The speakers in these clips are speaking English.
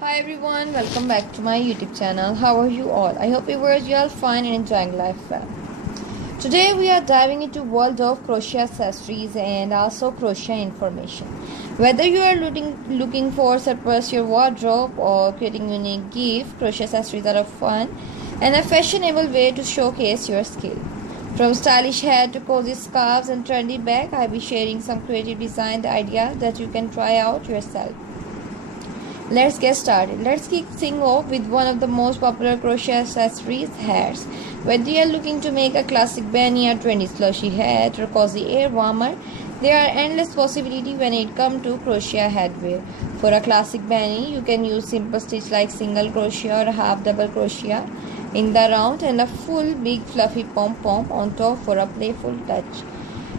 Hi everyone, welcome back to my YouTube channel. How are you all? I hope you are all fine and enjoying life well. Today we are diving into world of crochet accessories and also crochet information. Whether you are looking for surplus your wardrobe or creating unique gift, crochet accessories are a fun and a fashionable way to showcase your skill. From stylish hat to cozy scarves and trendy bag, I'll be sharing some creative design ideas that you can try out yourself. Let's get started. Let's kick things off with one of the most popular crochet accessories, hats. Whether you are looking to make a classic beanie, a trendy slushy hat, or cozy air warmer, there are endless possibilities when it comes to crochet headwear. For a classic beanie, you can use simple stitch like single crochet or half double crochet in the round and a full big fluffy pom-pom on top for a playful touch.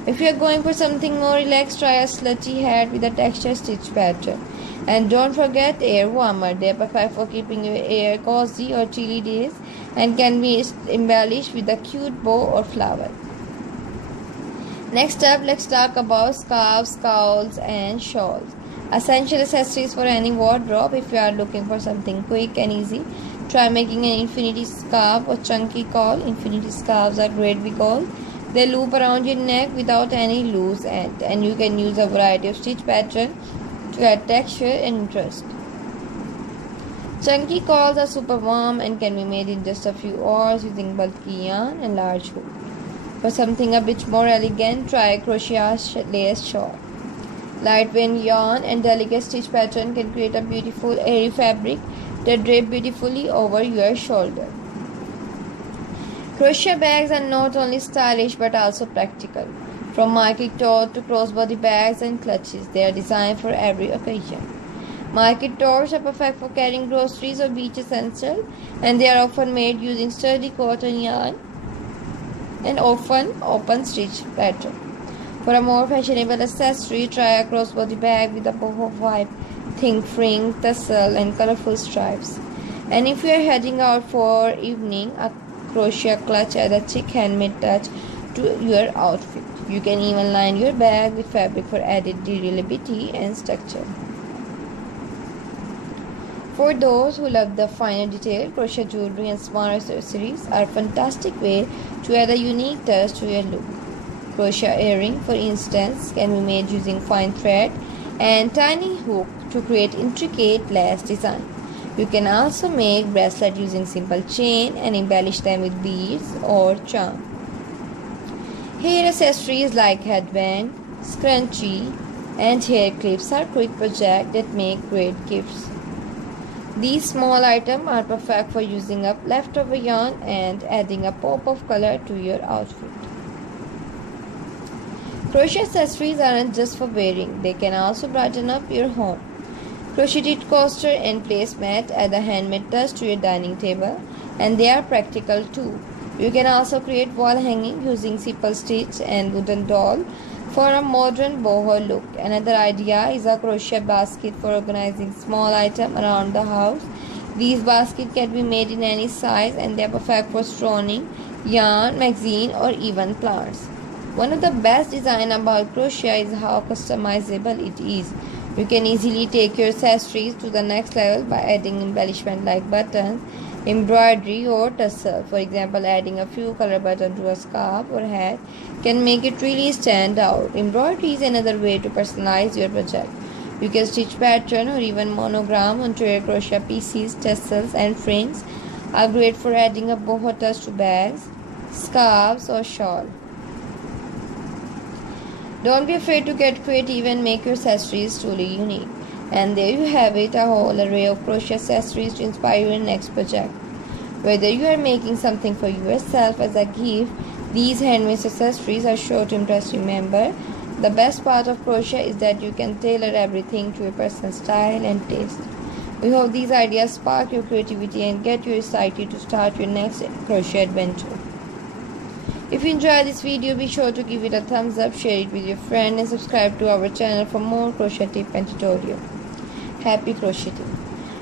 If you are going for something more relaxed, try a slutty hat with a texture stitch pattern. And don't forget air warmer. They are perfect for keeping your hair cozy or chilly days and can be embellished with a cute bow or flower. Next up, let's talk about scarves, cowls and shawls. Essential accessories for any wardrobe. If you are looking for something quick and easy, try making an infinity scarf or chunky caul. Infinity scarves are great because they loop around your neck without any loose end, and you can use a variety of stitch patterns to add texture and interest. Chunky cauls are super warm and can be made in just a few hours using bulky yarn and large hook. For something a bit more elegant, try crochet lace shawl. Lightweight yarn and delicate stitch pattern can create a beautiful airy fabric that drapes beautifully over your shoulder. Crochet bags are not only stylish but also practical. From market tote to crossbody bags and clutches, they are designed for every occasion. Market totes are perfect for carrying groceries or beach essentials, and they are often made using sturdy cotton yarn and often open stitch pattern. For a more fashionable accessory, try a crossbody bag with a boho vibe, think fringe, tassel, and colorful stripes. And if you are heading out for evening, a crochet clutch adds a chic handmade touch to your outfit. You can even line your bag with fabric for added durability and structure. For those who love the finer detail, crochet jewelry and small accessories are a fantastic way to add a unique touch to your look. Crochet earring, for instance, can be made using fine thread and tiny hook to create intricate lace design. You can also make bracelets using simple chain and embellish them with beads or charm. Hair accessories like headband, scrunchie, and hair clips are quick projects that make great gifts. These small items are perfect for using up leftover yarn and adding a pop of color to your outfit. Crochet accessories aren't just for wearing, they can also brighten up your home. Crocheted coaster and placemat add a handmade touch to your dining table, and they are practical too. You can also create wall hanging using simple stitch and wooden doll for a modern boho look. Another idea is a crochet basket for organizing small items around the house. These baskets can be made in any size and they are perfect for storing yarn, magazine, or even plants. One of the best designs about crochet is how customizable it is. You can easily take your accessories to the next level by adding embellishment like buttons, embroidery, or tassel. For example, adding a few color buttons to a scarf or hat can make it really stand out. Embroidery is another way to personalize your project. You can stitch pattern or even monogram onto your crochet pieces. Tassels and fringes are great for adding a boho touch to bags, scarves, or shawl. Don't be afraid to get creative and make your accessories truly unique. And there you have it, a whole array of crochet accessories to inspire your next project. Whether you are making something for yourself as a gift, these handmade accessories are sure to impress. Remember, the best part of crochet is that you can tailor everything to your personal style and taste. We hope these ideas spark your creativity and get you excited to start your next crochet adventure. If you enjoyed this video, be sure to give it a thumbs up, share it with your friend, and subscribe to our channel for more crochet tips and tutorials. Happy crocheting!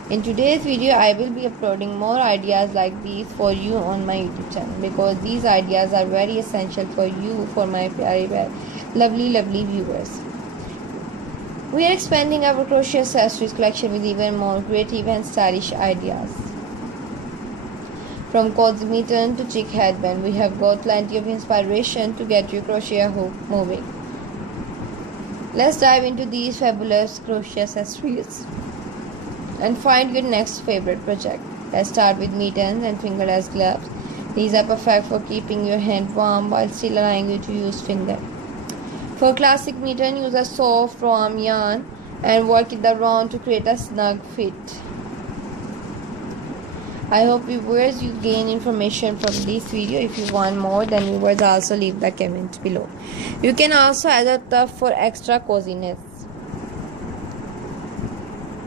In today's video, I will be uploading more ideas like these for you on my YouTube channel because these ideas are very essential for you, for my very lovely viewers. We are expanding our crochet accessories collection with even more creative and stylish ideas. From cozy mitten to chic headband, we have got plenty of inspiration to get your crochet hook moving. Let's dive into these fabulous crochet accessories and find your next favorite project. Let's start with mittens and fingerless gloves. These are perfect for keeping your hand warm while still allowing you to use finger. For classic mitten, use a soft warm yarn and work it around to create a snug fit. I hope viewers you gain information from this video. If you want more, then viewers also leave the comment below. You can also add a tuft for extra coziness.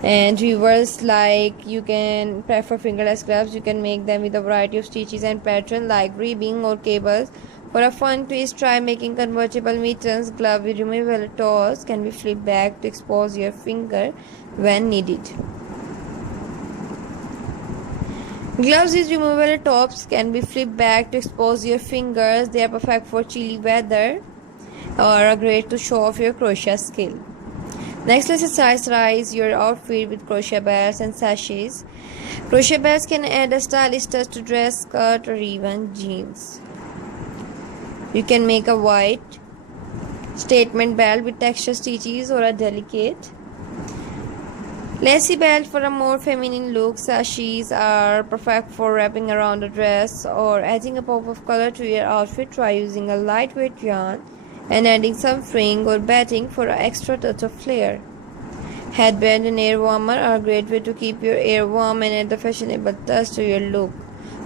And viewers, like, you can prefer fingerless gloves. You can make them with a variety of stitches and pattern like ribbing or cables. For a fun twist, try making convertible mittens. Glove with removable toes can be flipped back to expose your finger when needed. Gloves with removable tops can be flipped back to expose your fingers. They are perfect for chilly weather or are great to show off your crochet skill. Next, let's accessorize your outfit with crochet belts and sashes. Crochet belts can add a stylish touch to dress, skirt, or even jeans. You can make a white statement belt with texture stitches or a delicate lacy belt for a more feminine look. Sashes are perfect for wrapping around a dress or adding a pop of color to your outfit. Try using a lightweight yarn and adding some fringe or batting for an extra touch of flair. Headband and air warmer are a great way to keep your hair warm and add a fashionable touch to your look.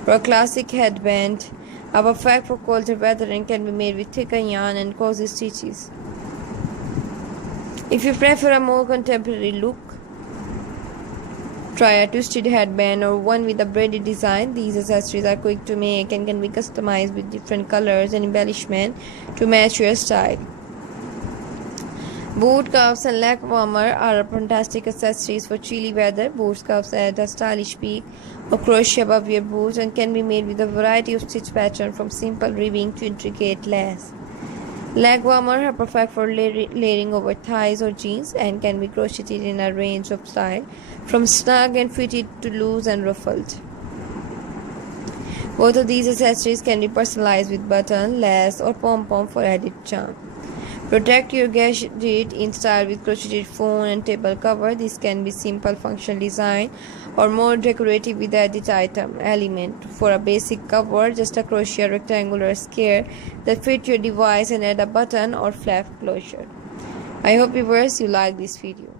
For a classic headband, are perfect for colder weather and can be made with thicker yarn and cozy stitches. If you prefer a more contemporary look, try a twisted headband or one with a braided design. These accessories are quick to make and can be customized with different colors and embellishment to match your style. Boot cuffs and leg warmer are fantastic accessories for chilly weather. Boot cuffs add a stylish peak or crochet above your boots and can be made with a variety of stitch patterns from simple ribbing to intricate lace. Leg warmer are perfect for layering over thighs or jeans and can be crocheted in a range of styles from snug and fitted to loose and ruffled. Both of these accessories can be personalized with button, lace, or pom-pom for added charm. Protect your gadget in style with crocheted phone and table cover. This can be simple functional design or more decorative with added item element. For a basic cover, just a crochet rectangular square that fit your device and add a button or flap closure. I hope viewers you like this video.